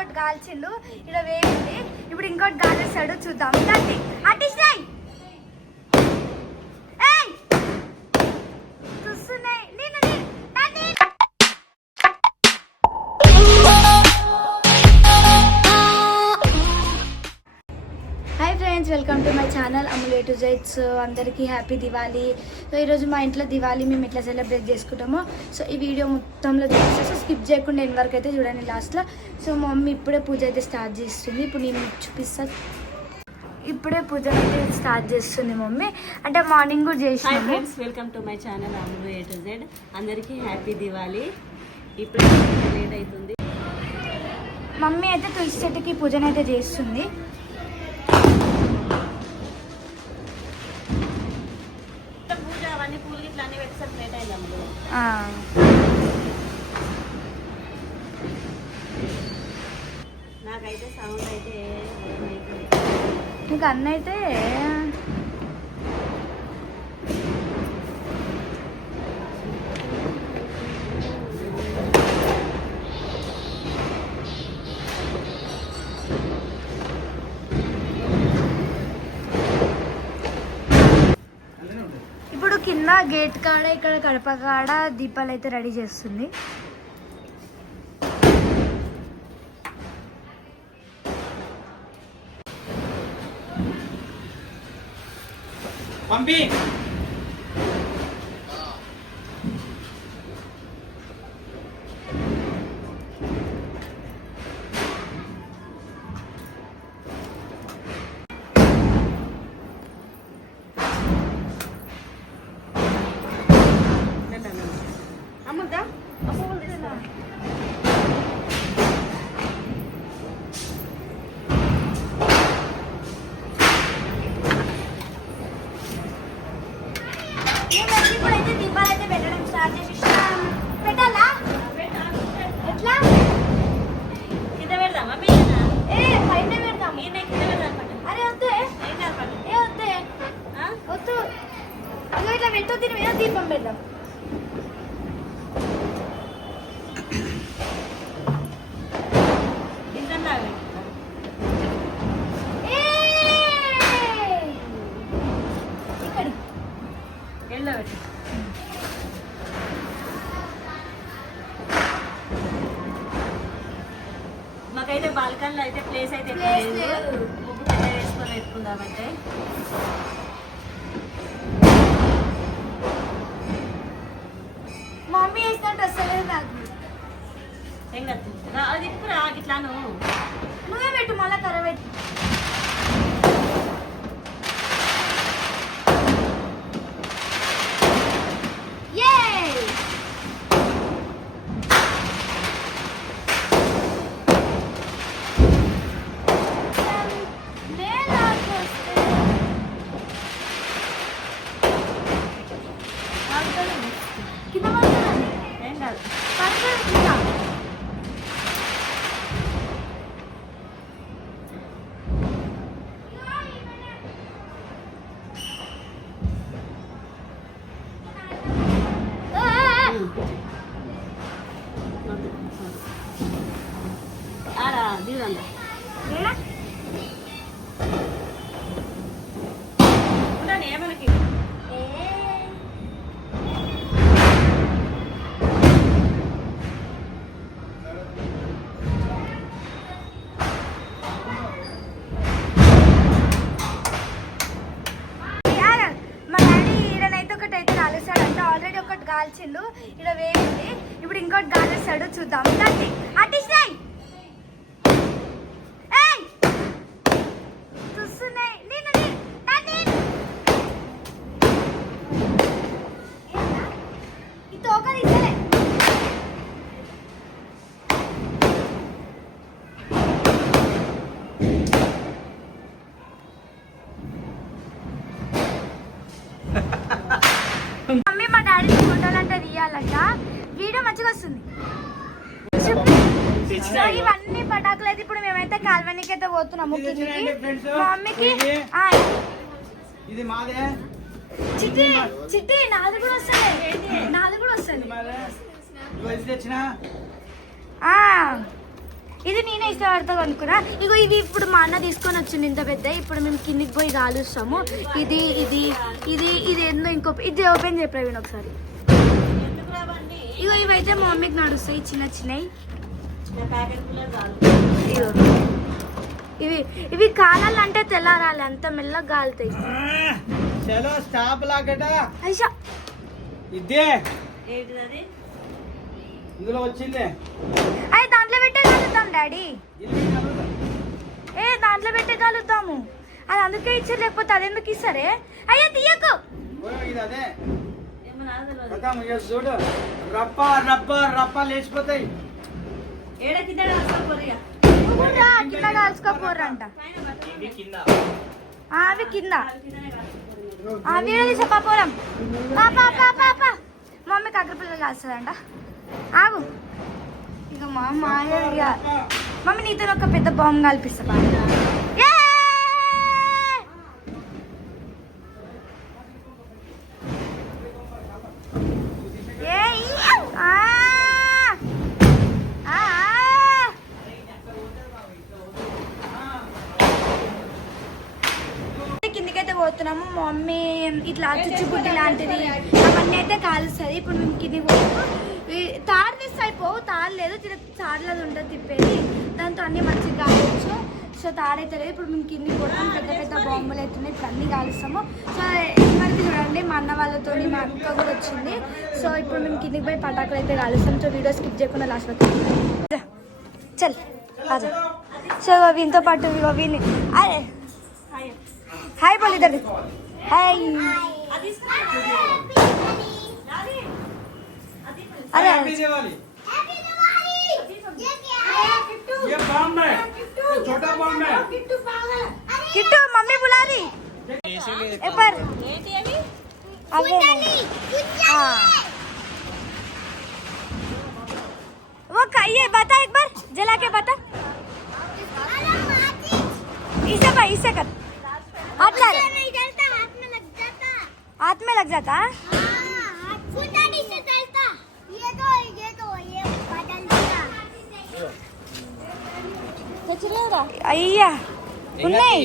ఒకటి కాల్చిండు, ఇక్కడ వేయింది. ఇప్పుడు ఇంకోటి కాల్చేస్తాడు, చూద్దాం. అటిస్తాయి చూస్తున్నాయి. Hi friends, welcome to my channel Ammulu A to Z. So అందరికీ హ్యాపీ దివాళీ. సో ఈరోజు మా ఇంట్లో దివాళీ మేము ఎట్లా సెలబ్రేట్ చేసుకుంటామో సో ఈ వీడియో మొత్తంలో చూస్తే, సో స్కిప్ చేయకుండా ఎన్ని వరకు అయితే చూడండి లాస్ట్లో. సో మా మమ్మీ ఇప్పుడే పూజ అయితే స్టార్ట్ చేస్తుంది. ఇప్పుడు నేను చూపిస్తాను. ఇప్పుడే పూజ అయితే స్టార్ట్ చేస్తుంది మమ్మీ. అంటే మార్నింగ్ కూడా చేసి. Friends, welcome to my channel Ammulu A to Z. అందరికీ హ్యాపీ దివాళీ. ఇప్పుడు లేట్ అవుతుంది. మమ్మీ అయితే తులసి చెట్టుకి పూజనైతే చేస్తుంది. నాకైతే సౌండ్ అయితే నీకు అన్న అయితే ఇప్పుడు కింద గేట్ కాడ ఇక్కడ కడప కాడ దీపాలు అయితే రెడీ చేస్తుంది. పంపి అమ్ముద్దా ఇప్పుడైతే దీపాలు అయితే పెట్టడం స్టార్ట్ చేసి పెట్టాలా? ఎట్లా కింద పెడదామా? పైన పెడతాం. కింద పెడదాం. అరే వద్దే, వద్దే వద్దు. అలా ఇట్లా పెట్టు, దీని మీద దీపం పెడదాం. మాకైతే బాల్కనీలో అయితే ప్లేస్ అయితే లేదు. ముగ్గు పెద్ద వేసుకొని పెట్టుకుందామంటే మమ్మీ వేసినట్టు వస్తలేదు నాకు. ఏం కట్టు అది ఇప్పుడు ఇట్లాను నువ్వే పెట్టు, మళ్ళా కర్ర పెట్టు. కింద పడుతుంది. ఏం కాదు. పడుతుంది కింద. ఆరా దిగండి. ఉండని ఏమనకి ఆల్రెడీ ఒకటి కాల్చిండు, ఇక్కడ వేయింది. ఇప్పుడు ఇంకోటి కాల్చేస్తాడు, చూద్దాం. అటిస్తాయి చూస్తున్నాయి. ఈ తోక తీసలే. మమ్మీ మా డాడీ ఫోటోలు అంటే తీయాలట. వీడియో మంచిగా వస్తుంది. సో ఇవన్నీ పటాకులు అయితే ఇప్పుడు మేమైతే కాల్వనికి అయితే పోతున్నాము. మా మమ్మీకి చిట్టి చిట్టి నాది కూడా వస్తుంది. ఇది నేనే ఇష్టపడతా అనుకున్నా. ఇగో ఇవి ఇప్పుడు మా అన్న తీసుకొని వచ్చింది ఇంత పెద్ద. ఇప్పుడు మేము కిందికి పోయి కాలుస్తాము. ఇది ఇది ఇది ఇది ఏందో ఇంకో ఇది ఓపెన్ చేయ ప్రవీణ్ ఒకసారి. ఇగో ఇవైతే మా మమ్మీకి నడుస్తాయి చిన్న చిన్నవి. ఇగో ఇవి ఇవి కాలాలంటే తెల్లారాలి, అంత మెల్లగా కాలుతాయి. చలో స్టాప్ లాగట ఐషా ఇదే ఏంటిది? ఇందులో వచ్చింది. అయ్యి దాంట్లో పెట్టే కాలుద్దాం డాడీ. దాంట్లో పెట్టే కాలుద్దాము. అది అందుకే ఇచ్చారు, లేకపోతే అది ఎందుకు ఇస్తారే? అయ్యా తీయకు. ఇది అదే ఏమో నాకు తెలియదు. కథ ముయ్య చూడు, రప్ప రప్ప రప్ప లేచిపోతాయి. ఏడ కింద రాసుకోపోరియా? కింద కాల్చుకోపోరంట. అవి కింద వీడియో తీసా పాపోరం. మమ్మీ కక్కరపిల్లలు కాస్తుందంట. ఆగు ఇక మా మాయ ఇక మమ్మీ నీతో ఒక పెద్ద బాంబు కల్పిస్తా. కిందికైతే పోతున్నాము. మా మమ్మీ ఇట్లా చుచ్చుబుడ్డి లాంటిది అవన్నీ అయితే కాలుస్తుంది. ఇప్పుడు మేము కిందికి పోతాము. తాడు తీస్తే అయిపోవు, తాడు లేదు, తాడులది ఉంటుంది తిప్పేది, దాంతో అన్నీ మంచిగా కావచ్చు. సో తాడైతే లేదు. ఇప్పుడు మేము కిందికి పోతాం. పెద్ద పెద్ద బాంబులు అవుతున్నాయి, ఇప్పుడు అన్నీ కాలుస్తాము. సో మనకి చూడండి మా అన్న వాళ్ళతో మా అక్క కూడా వచ్చింది. సో ఇప్పుడు మేము కిందికి పోయి పటాకులు అయితే కాలుస్తాం. సో వీడియో స్కిప్ చేయకుండా లాస్ట్ వరకు చల్ అదే. సో వీనితో పాటు వీని అరే హాయ్ बोल इधर हाय. अरे हैप्पी दिवाली. ये बम है, ये छोटा बम है. किट्टू मम्मी बुला रही एक बार. अरे हाँ वो ये बता एक बार जला के बता. इसे भाई इसे कर हाथ लग हाथ में लग जाता. అయ్యా ఉన్నాయి.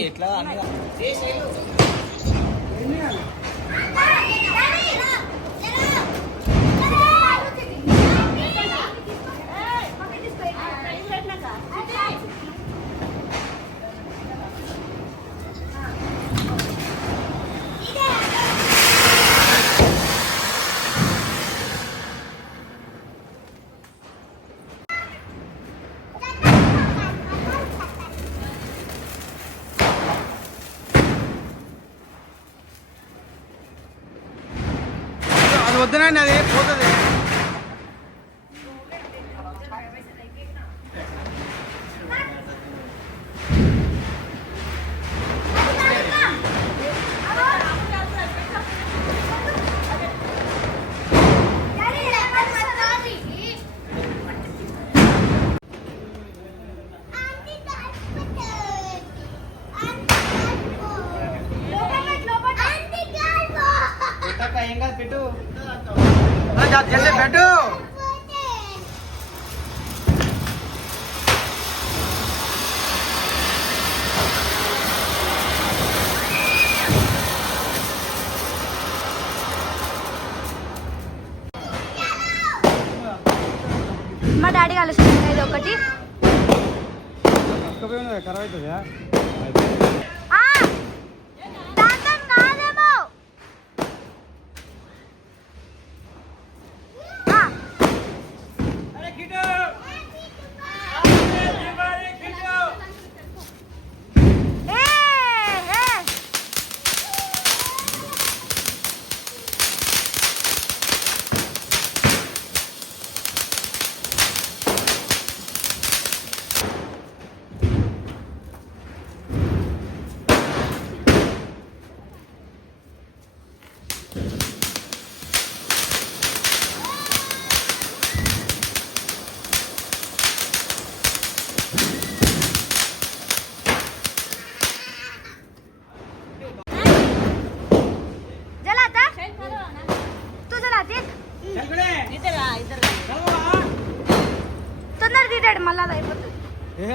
అది వద్దనండి, అది పోతుంది. ఏం కాదు పెట్టు, జల్దీ పెట్టు. మా డాడీ కలుస్తుంది ఇది ఒకటి. ఖరాబ్ అవుతుందా? తొందర తీటాడు మళ్ళీ అది అయిపోతుంది. ये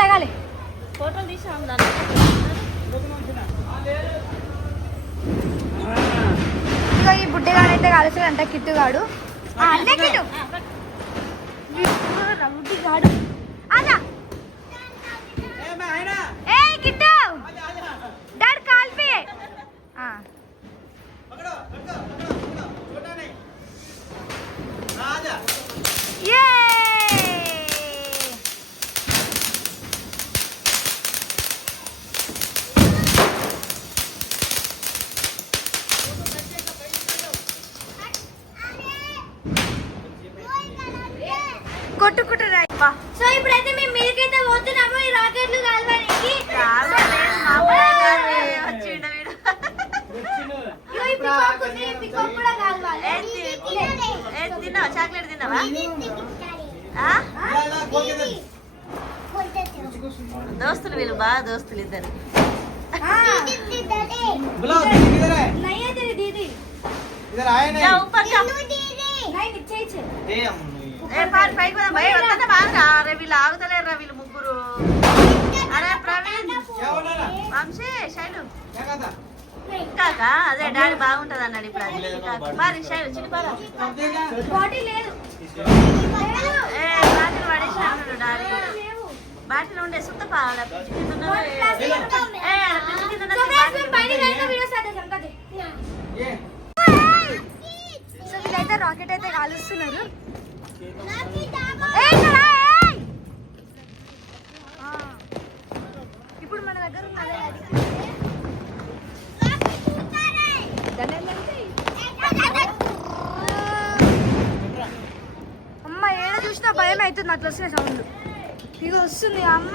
लगा ले ఫోటోలు తీసాం దాన్ని. ఇదిగో ఈ బుడ్డగాడు అయితే కలిసాడంట కిట్టుగాడు. అన్నే కిట్టు రౌడీ గాడు ఆజా. ఏ కిట్టు డాడ్ కాల్ పే. ये కొట్టుకుంటురా. సో ఇప్పుడైతే మేము మీదకైతే పోతున్నాము ఈ రాకెట్లు కాలడానికి. తిన్నావా? చాక్లెట్ తిన్నావా? దోస్తులు వీళ్ళు బాగా దోస్తులు ఇద్దరు. వీళ్ళు ఆగుతలేరు రా వీళ్ళు ముగ్గురు. అరే ప్రవీణ్, వంశీ, శైలు కాక అదే డాడీ బాగుంటది అన్నాడు. ఇప్పుడు అది మరి శైలు చిన్నపారా బాటిల్ పడేసి అన్నాడు డాడీ. బాటిల్ ఉండే సుత్త పాల సో వీళ్ళైతే రాకెట్ అయితే కాలుస్తున్నారు. ఇప్పుడు మన దగ్గర ఉన్నదే అమ్మ ఏడ చూసినా భయం అవుతుంది. అట్లా వస్తే సౌండ్ ఇక వస్తుంది. అమ్మ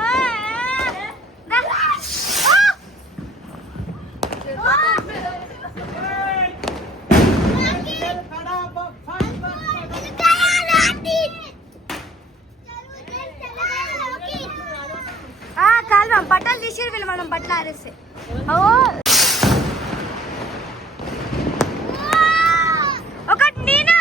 కాలు బట్టలు తీసిరు వీళ్ళు, మనం బట్టలు ఆరేస్తే. ఒకటి నేను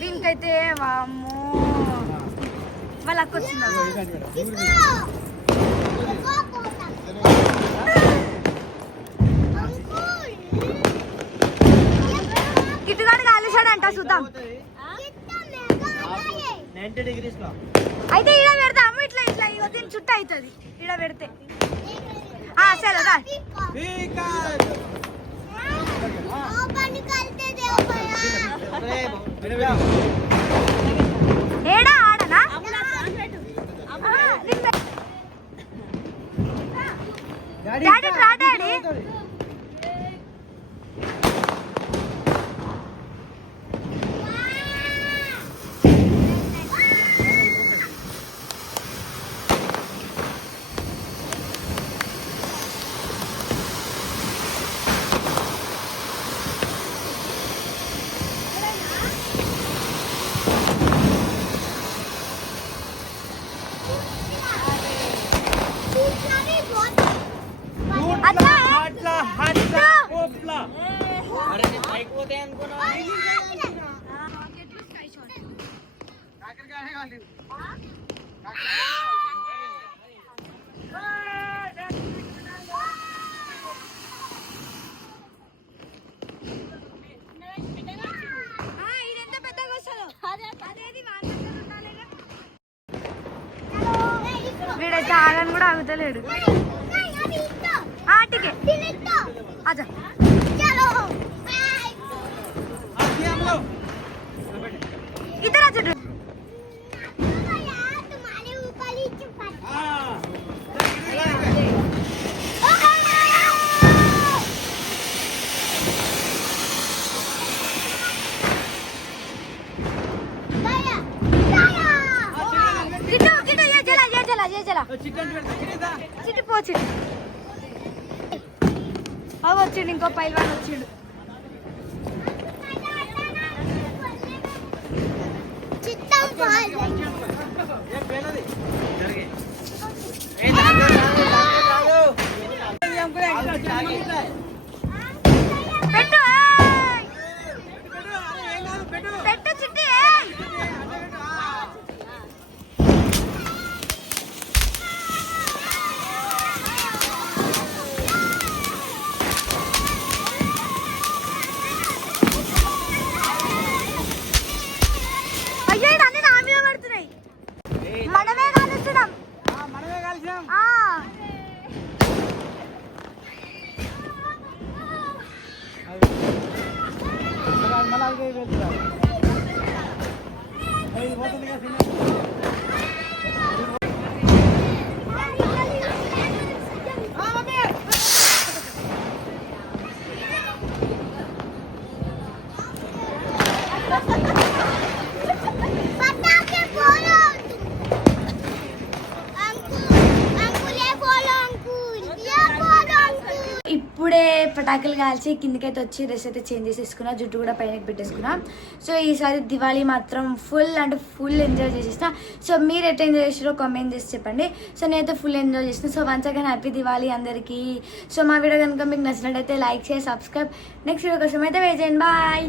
దీనికైతే వామ్మో వాళ్ళకి వచ్చిందా కిట్టుగాడు కాలేసాడంట. చూద్దాం అయితే ఈడ పెడతాము. ఇట్లా ఇట్లా దీని చుట్టూ అవుతుంది ఈడ పెడితే. సరే రా. ఏడా ఆడనా డాడీ రా డాడీ. ఇదెంత పెద్దగా వస్తుందో అదేది వీడైతే ఆగని కూడా ఆగుతలేడు ఆటికే అచ్చా ఇద్దరు వచ్చాడు చిట్టు పో చిట్టు అవి వచ్చిండు ఇంకో పైల్వాన్ వచ్చిండు పెట్టు పెట్టు చిట్టి అయ్యో ఇది అన్ని నా మీద పడుతున్నాయి మనమే కాలుస్తున్నాం మనమే కలిసాం మళ్ళీ వెళ్తున్నా పోతుంది కదా ఇప్పుడే పటాకులు కాల్చి కిందకైతే వచ్చి డ్రెస్ అయితే చేంజ్ చేసేసుకున్నా జుట్టు కూడా పైనకి పెట్టేసుకున్నా సో ఈసారి దివాళీ మాత్రం ఫుల్ అంటే ఫుల్ ఎంజాయ్ చేసేసిన సో మీరు ఎట్లా ఎంజాయ్ చేసారో కామెంట్ చేసి చెప్పండి సో నేనైతే ఫుల్ ఎంజాయ్ చేసిన so once again happy Diwali అందరికీ సో మా వీడియో కనుక మీకు నచ్చినట్టయితే లైక్ చేసి సబ్స్క్రైబ్ నెక్స్ట్ వీడియో కోసం అయితే వెయిట్ చేయండి బాయ్